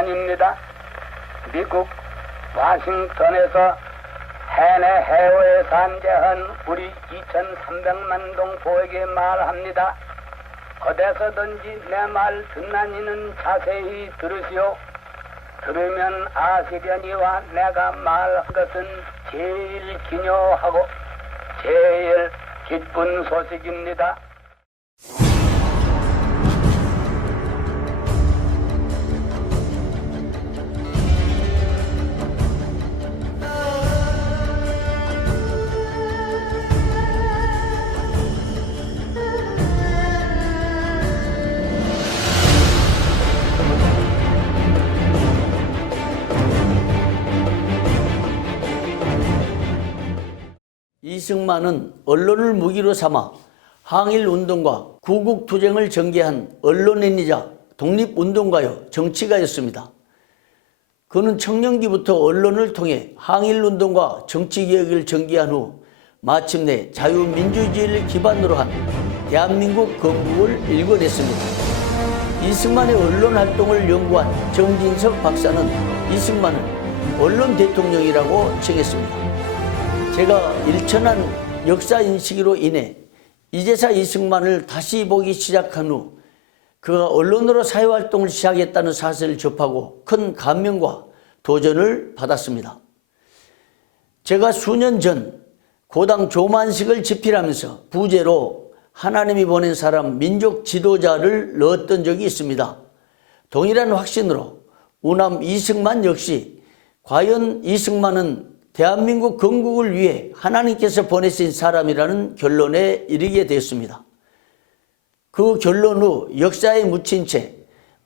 등난입니다. 미국 워싱턴에서 해내 해외에 산재한 우리 2,300만 동포에게 말합니다. 어디서든지 내 말 듣나니는 자세히 들으시오. 들으면 아시려니와 내가 말한 것은 제일 기묘하고 제일 기쁜 소식입니다. 이승만은 언론을 무기로 삼아 항일운동과 구국투쟁을 전개한 언론인이자 독립운동가요 정치가였습니다. 그는 청년기부터 언론을 통해 항일운동과 정치개혁을 전개한 후 마침내 자유민주주의를 기반으로 한 대한민국 건국을 일궈냈습니다. 이승만의 언론활동을 연구한 정진석 박사는 이승만을 언론 대통령이라고 칭했습니다. 제가 일천한 역사인식으로 인해 이제사 이승만을 다시 보기 시작한 후 그가 언론으로 사회활동을 시작했다는 사실을 접하고 큰 감명과 도전을 받았습니다. 제가 수년 전 고당 조만식을 집필하면서 부제로 하나님이 보낸 사람 민족 지도자를 넣었던 적이 있습니다. 동일한 확신으로 우남 이승만 역시 과연 이승만은 대한민국 건국을 위해 하나님께서 보내신 사람이라는 결론에 이르게 되었습니다. 그 결론 후 역사에 묻힌 채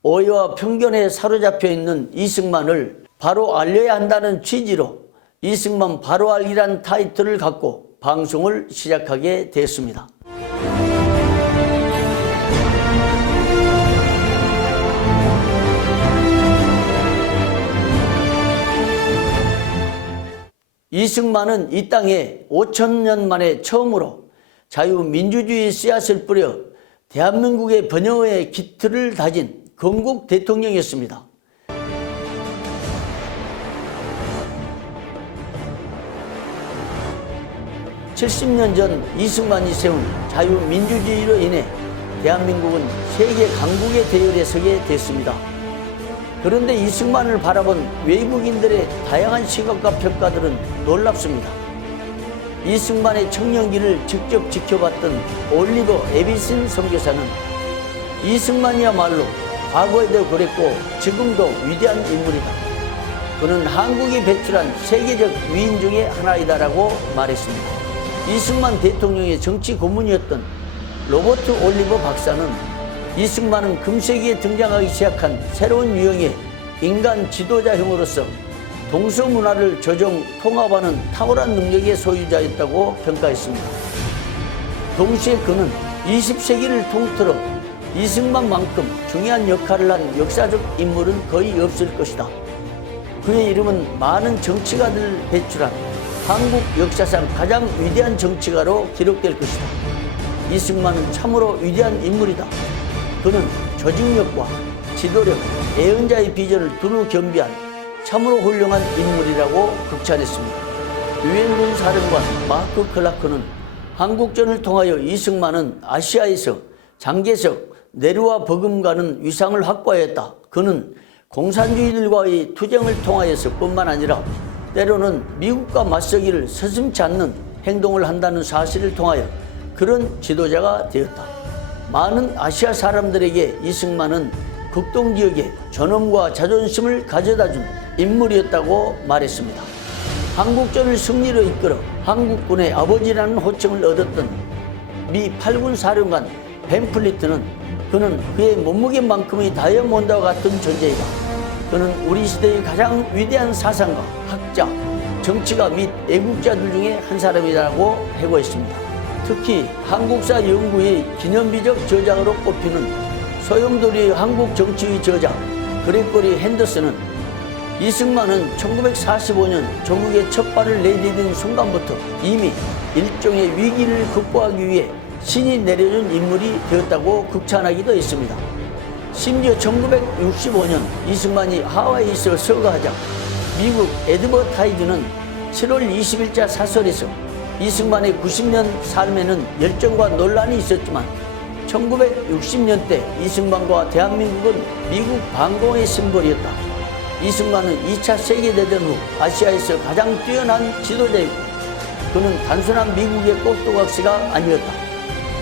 오해와 편견에 사로잡혀 있는 이승만을 바로 알려야 한다는 취지로 이승만 바로 알기란 타이틀을 갖고 방송을 시작하게 되었습니다. 이승만은 이 땅에 5,000년 만에 처음으로 자유민주주의 씨앗을 뿌려 대한민국의 번영의 기틀을 다진 건국 대통령이었습니다. (70년) 전 이승만이 세운 자유민주주의로 인해 대한민국은 세계 강국의 대열에 서게 됐습니다. 그런데 이승만을 바라본 외국인들의 다양한 시각과 평가들은 놀랍습니다. 이승만의 청년기를 직접 지켜봤던 올리버 에비슨 선교사는 이승만이야말로 과거에도 그랬고 지금도 위대한 인물이다. 그는 한국이 배출한 세계적 위인 중에 하나이다라고 말했습니다. 이승만 대통령의 정치 고문이었던 로버트 올리버 박사는 이승만은 금세기에 등장하기 시작한 새로운 유형의 인간 지도자형으로서 동서문화를 조정, 통합하는 탁월한 능력의 소유자였다고 평가했습니다. 동시에 그는 20세기를 통틀어 이승만만큼 중요한 역할을 한 역사적 인물은 거의 없을 것이다. 그의 이름은 많은 정치가들을 배출한 한국 역사상 가장 위대한 정치가로 기록될 것이다. 이승만은 참으로 위대한 인물이다. 그는 조직력과 지도력, 애언자의 비전을 두루 겸비한 참으로 훌륭한 인물이라고 극찬했습니다. 유엔군 사령관 마크 클라크는 한국전을 통하여 이승만은 아시아에서 장개석, 내루와 버금가는 위상을 확보하였다. 그는 공산주의들과의 투쟁을 통하여서 뿐만 아니라 때로는 미국과 맞서기를 서슴지 않는 행동을 한다는 사실을 통하여 그런 지도자가 되었다. 많은 아시아 사람들에게 이승만은 극동지역에 존엄과 자존심을 가져다준 인물이었다고 말했습니다. 한국전을 승리로 이끌어 한국군의 아버지라는 호칭을 얻었던 미 8군 사령관 벤플리트는 그는 그의 몸무게만큼의 다이아몬드와 같은 존재이다. 그는 우리 시대의 가장 위대한 사상가, 학자, 정치가 및 애국자들 중에 한 사람이라고 해고했습니다. 특히 한국사 연구의 기념비적 저작으로 꼽히는 소용돌이의 한국 정치의 저자 그레고리 핸더슨은 이승만은 1945년 조국의 첫 발을 내디딘 순간부터 이미 일종의 위기를 극복하기 위해 신이 내려준 인물이 되었다고 극찬하기도 했습니다. 심지어 1965년 이승만이 하와이에서 서거하자 미국 에드버타이즈는 7월 20일자 사설에서 이승만의 90년 삶에는 열정과 논란이 있었지만 1960년대 이승만과 대한민국은 미국 반공의 심벌이었다. 이승만은 2차 세계대전 후 아시아에서 가장 뛰어난 지도자였고 그는 단순한 미국의 꼭두각시가 아니었다.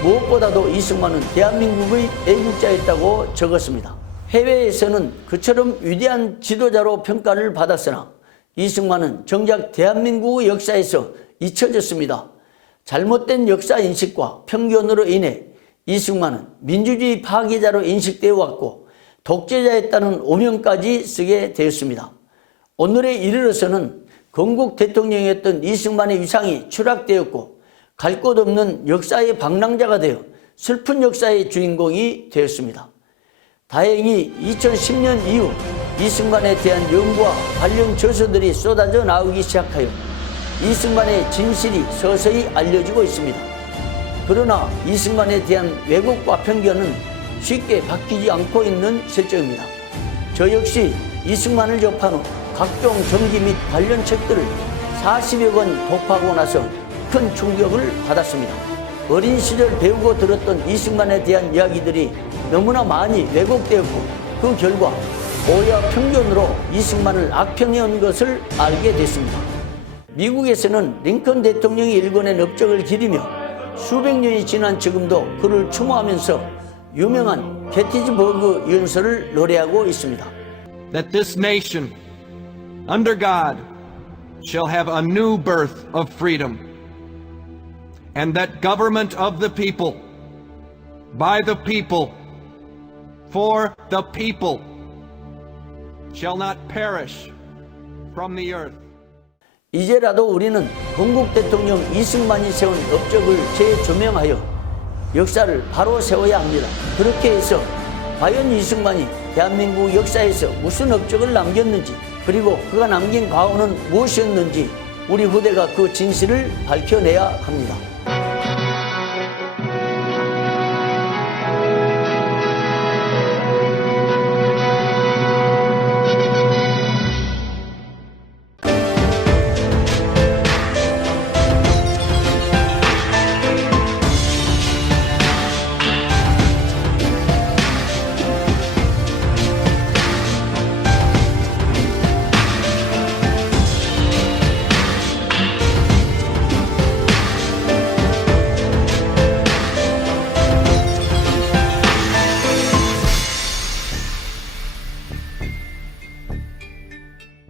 무엇보다도 이승만은 대한민국의 애국자였다고 적었습니다. 해외에서는 그처럼 위대한 지도자로 평가를 받았으나 이승만은 정작 대한민국의 역사에서 잊혀졌습니다. 잘못된 역사 인식과 편견으로 인해 이승만은 민주주의 파기자로 인식되어 왔고 독재자였다는 오명까지 쓰게 되었습니다. 오늘에 이르러서는 건국 대통령이었던 이승만의 위상이 추락되었고 갈 곳 없는 역사의 방랑자가 되어 슬픈 역사의 주인공이 되었습니다. 다행히 2010년 이후 이승만에 대한 연구와 관련 저서들이 쏟아져 나오기 시작하여 이승만의 진실이 서서히 알려지고 있습니다. 그러나 이승만에 대한 왜곡과 편견은 쉽게 바뀌지 않고 있는 실정입니다. 저 역시 이승만을 접한 후 각종 전기 및 관련 책들을 40여 권 독파하고 나서 큰 충격을 받았습니다. 어린 시절 배우고 들었던 이승만에 대한 이야기들이 너무나 많이 왜곡되었고 그 결과 오해와 편견으로 이승만을 악평해온 것을 알게 됐습니다. 미국에서는 링컨 대통령이 일궈낸 업적을 기리며 수백 년이 지난 지금도 그를 추모하면서 유명한 게티즈버그 유언서를 노래하고 있습니다. That this nation, under God, shall have a new birth of freedom, and that government of the people, by the people, for the people, shall not perish from the earth. 이제라도 우리는 건국 대통령 이승만이 세운 업적을 재조명하여 역사를 바로 세워야 합니다. 그렇게 해서 과연 이승만이 대한민국 역사에서 무슨 업적을 남겼는지 그리고 그가 남긴 과오는 무엇이었는지 우리 후대가 그 진실을 밝혀내야 합니다.